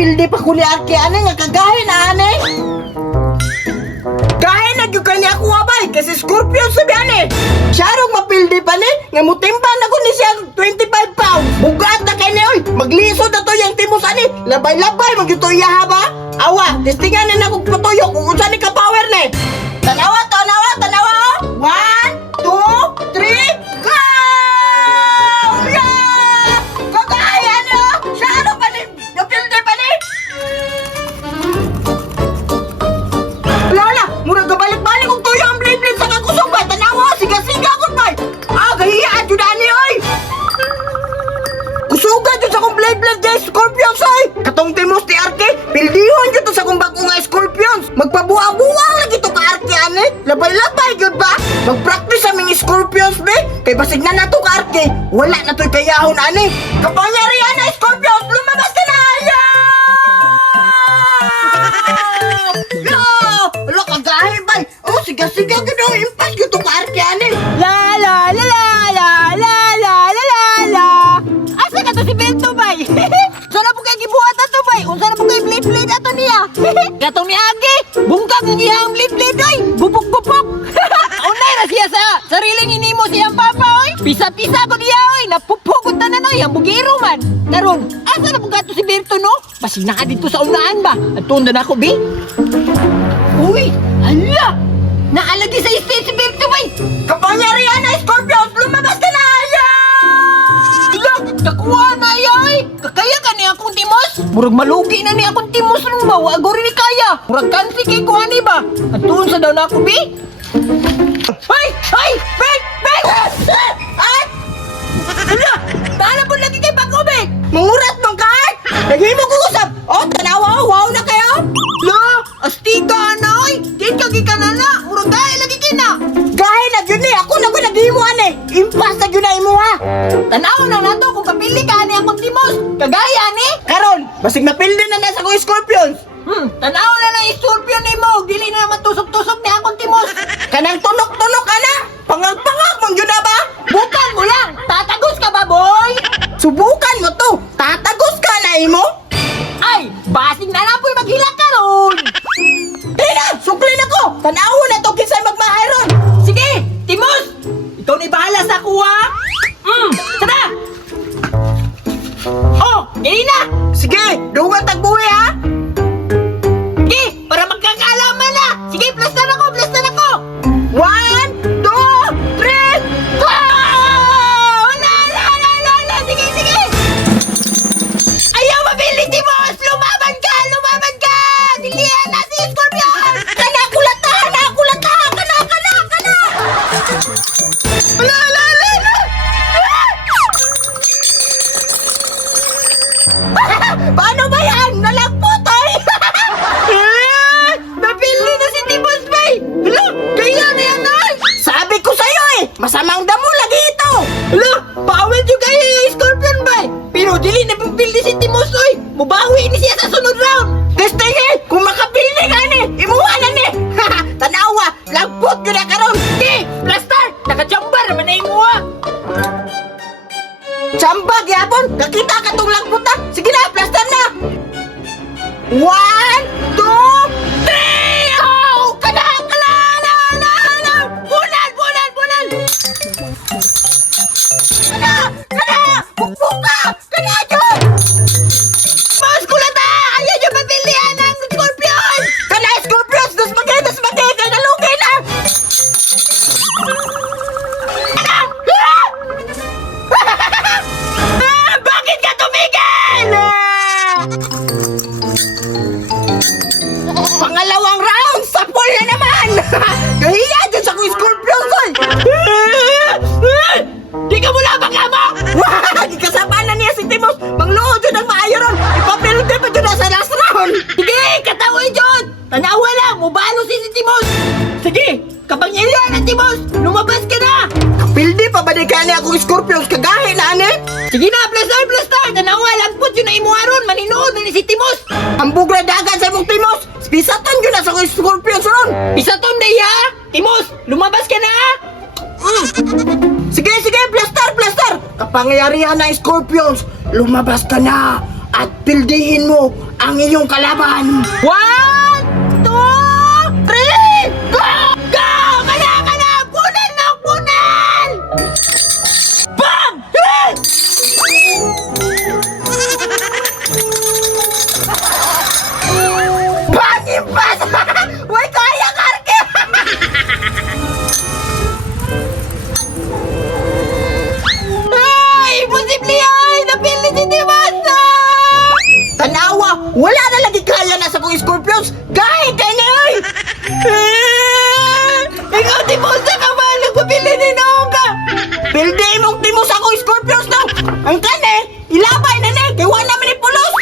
mapildi pa ko ni Arki, ane nga kagahin na ane. Gahin na yung kanya ko abay, kasi Scorpio sabi ane. Siya rong mapildi pa ni, nga mutimba na ko ni siya 25 pounds. Bugat na kanya oy, maglisod na to yung timos ane. Labay-labay, magyuto iya ba? Awa, testingan na ako patuyo kung unsa ni ka power ni. Tanawa, tanawa, tanawa. 1, 2, 3, go! Yeah! Kagaya niyo! Siya ano pa ni? Napildi pa ni? Lala, mura gabalik-balik kong tuyo ang blade-blade sa kakusog ba? Tanawa, siga-siga ko ba? Ah, gahiyaan yun ani, oy! Kusugan yun sa kong blade-blade guys, Scorpions, oy! Katong timos ni Arke, pildihon yun to sa kong bagong nga Scorpions! Magpabuha-buha lagi to ka Arke, ane! Labay-labay yun ba? Mag-practice sa mga Scorpions, be! Kay basig na nato ka Arke, wala na to'y kayahon, ane! Kapangyarihan na Scorpions, lumabas ka na! Yo! Wala kagahe ba? Oh, siga-siga gano, impas yun to ka Arke, ane! La la la la la la la la la la. Asa ka to si Bento bay? Sana po kay gibuhat ato bay. Unsa na po kay blade ato niya? Katong ni Agi, bungkag ng iyang blade oy. Bupok-bupok. Unay ra siya sa sariling inimo siyang papa oy. Pisa-pisa ko niya oy. Napupugod tanan oy ang bugiro man. Karon, asa na po gato si Bento no? Basi na ka dito sa unahan ba? Atunda na ako bi. Uy, hala. Naalagi sa stage si Bento bay. Kapangyarihan na Scorpions, lumabas ka na! Nakuha na yay! Kakaya ka ni akong timos? Murag malugi na ni akong timos nung ba? Wago rin ni kaya! Murag kansi kay kuha ni ba? At tuon sa daw na ako, bi? Ay! Ay! Bek! Bek! Ay! Hala! Tahala po lagi kay Paco, Bek! Mangurat mong kahit! Naghimo ko usap! Oh, tanawa! Wow na kayo! La! Astiga na, oy! Di kagi ka na na! Murag dahil lagi kina! Gahe na yun eh! Ako na ko naghimuan eh! Impas na yun na imuha! Tanaw na nato kung kapili ka ni akong timos! Kagaya ni! Karon, basig mapildi na nasa ko Scorpions! Tanaw na na isturpyon ni mo! Dili na matusok-tusok ni akong timos! Kanang tunok-tunok ka na! Pangag-pangag mong yun na ba? Bukan mo lang! Tatagos ka ba, boy? Subukan mo to! Tatagos ka na imo! Ay! Basing na napoy maghilak ka ron! Tina! Suklin ako! Tanawa na to kinsay magmahay ron! Sige! Timos! Ikaw na bahala sa kuha! Tara! Oh! Dili na! Sige! Dungan tagbuhi ha! Sige! Para magkakaalaman na! Sige! Plastan ako! Plastan ako! 1, 2, 3, go! La! La! La! La! La! Sige! Sige! Ayaw mabili, Timos! Lumaban ka! Lumaban ka! Dilihan na si Scorpion! Kanakulata! Kanakulata! Kana! La! La! La! La! Paano ba yan? Nalagpot ay! Napili na si Timos, bay! Hala! Kaya na yan, ay! Sabi ko sa'yo eh! Masamang damo lagi ito! Hala! Paawin yung kaya yung Scorpion, bay! Pero dili na pipildi si Timos, oy! Mubawi ni siya sa sunod round! Testingin! Kung makapili ka ni! Imuha na ni! Tanawa! Lagpot ko na karon! Di! Plastar! Nakachambar naman na imuha! Sambag yapon! Kakita ka tong lagpot na! Sige na! Plaster na! 1, 2, 3! Oh! Kada! Kala! La! La! La! Bulan! Bulan! Bulan! Kana! Kana! Bukbuk ka! Kana dyan! Mas kulata! Ayaw niyo pipilihan ng Scorpion! Kana Scorpions! Das bagay! Das bagay! Kaya nalugay na! Bakit ka tumigil? Pangalawang round! Sapol na naman! Gahiya dyan sa kong Scorpions oy! Di ka mula magama! Wah! Ikasabahan na niya si Timos! Mangluod yun ang maayo ron! Ipapilde pa dyan na sa last round! Sige! Katawin dyan! Tanawa lang! Mubalo si Timos! Sige! Kapangyarihan ng Timos! Lumabas ka na! Pildi pa ba di kaya niya akong Scorpions kagahi na ani? Sige na! Plastar! Plastar! Tanawa! Lagpot yun na imuharon! Maninood na ni si Timos! Ang bugra dagan sa imong Timos! Pisatan yun na sa kong Scorpions ron! Pisaton na iya! Timos! Lumabas ka na! Sige, sige! Plaster! Plaster! Kapangyarihan ng Scorpions! Lumabas ka na! at pildihin mo ang iyong kalaban. 1, 2, 3, go! Go! Kana! Punan na! Punan! Bam! Bangin pa! Uy, kaya, Karke! Ay, imposible yan! Napili si Timasa! Tanawa, wala na lagi kaya na sa kong Scorpions. Kahit kay ni oy! Ikaw, Timasa ka ba? Nagpapili ni Noga! Pildi mong timos ako Scorpions daw. Ang kane, ilabay na ni, kay wala naman ni pulos.